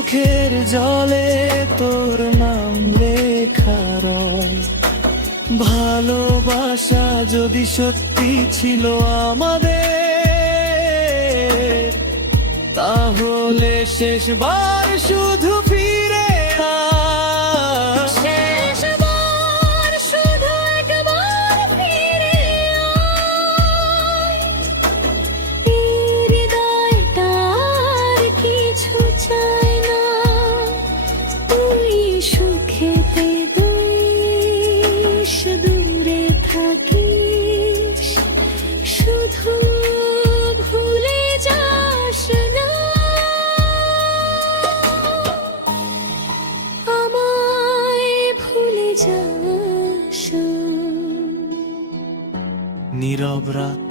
চোখের জলে তোর নাম লেখা রয়। ভালোবাসা যদি সত্যি ছিল আমাদের, তাহলে শেষবার শুধু ফিরে আয়। শেষবার শুধু একবার ফিরে আয়। এই হৃদয়টা আর কিছু চায় না, তুই সুখেতে দেশ দূরে থাকিস, শুধু ভুলে যাস না আমায়, ভুলে যাস না। নীরব রাত